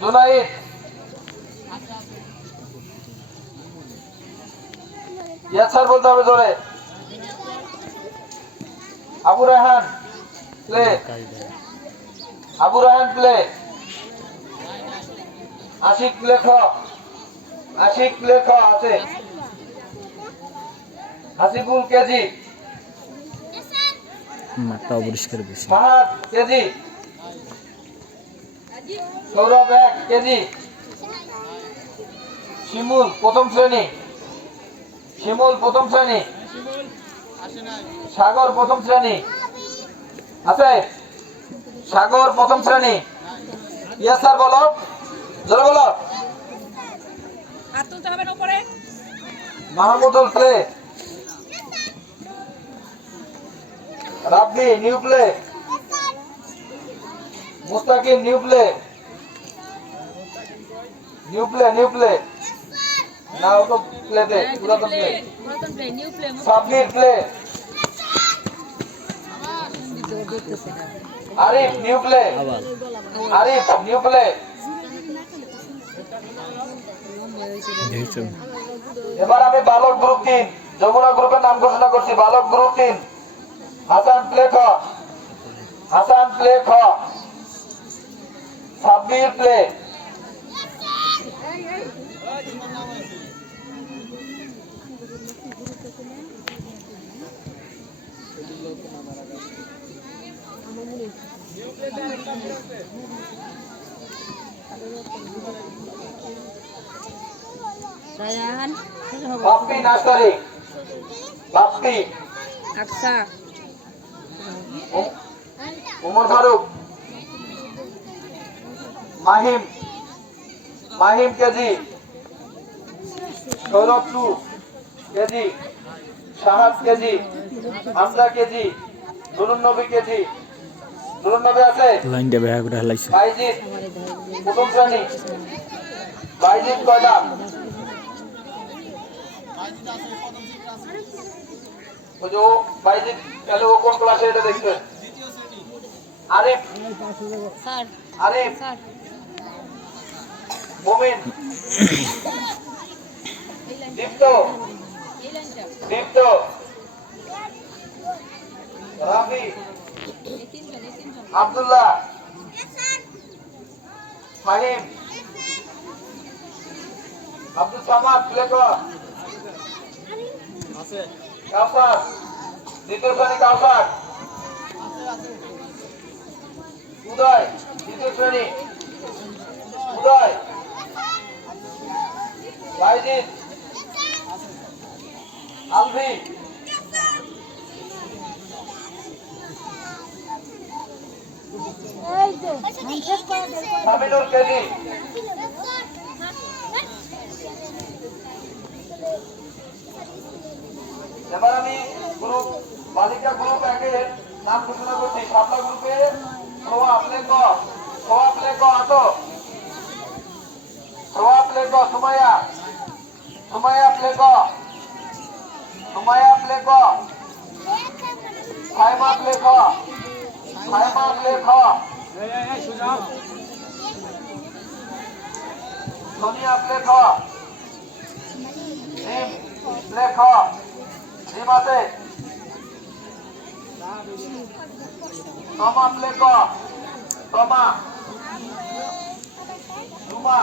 জুনাইদ, ইয়াসার বলতে হবে জোরে। Abu Raihan play, Abu Raihan play. Ashiq play খ, আশিক প্লে খ আছে। হাসিবুল কেজি, মাঠটা অপরিষ্কার বেশি। Fahad KG, Sourav 1 KG. শিমুল প্রথম শ্রেণী, শিমুল প্রথম শ্রেণী। সাগর প্রথম শ্রেণী আছে, সাগর প্রথম শ্রেণী। ইয়াসার বলো, জোরে বলো। Mahmudul play, Rabbi new play, Mustakim new play, new play, new play না ও তো প্লেতে পুরাতন play. Submit play, Arif new play, Arif new play. এবার আমি বালক গ্রুপ 3 যমুনা গ্রুপের নাম ঘোষণা করছি। বালক গ্রুপ 3 হাসান প্লে খ, হাসান প্লে খ। Sabbir play, Raihan, Bappi nursery, Bappi. Aksa, Umar Faruk, Mahim, Mahim KG. Sourav 2 KG, Shahad KG, Hamza KG, Nurun Nabi KG. Nurun নবী আছে। লাইনটা বেয়া করে হেলাইছে। বাইজিৎ প্রথম শ্রেণী, বাইজিৎ কয়টা? ওই যে বাইজিৎ তাহলে ও কোন ক্লাসে এটা দেখবেন। আরিফ, স্যার, আরিফ, স্যার, মুমিন, দীপ্ত, দীপ্ত, রাফি, আব্দুল্লাহ, ফাহিম, আব্দুল সামাদ প্লেকর আছে। কাউসার দ্বিতীয় শ্রেণী, কাউসার। উদয় দ্বিতীয় শ্রেণী, উদয়। বাইজিৎ, আলভি, সামিনুর কেজি। এবার আমি গ্রুপ বালিকা গ্রুপ 1 নাম ঘোষণা করছি। শাপলা গ্রুপে সোয়া প্লে ক, সোয়া প্লে ক আসো। সোয়া প্লে ক, সুমাইয়া, সুমাইয়া প্লে ক, সুমাইয়া প্লে ক। সাইমা প্লে ক, সাইমা প্লে ক। সোনিয়া প্লে ক, জিম প্লে ক। জিম আছে। তমা প্লে ক, তমা। জুমা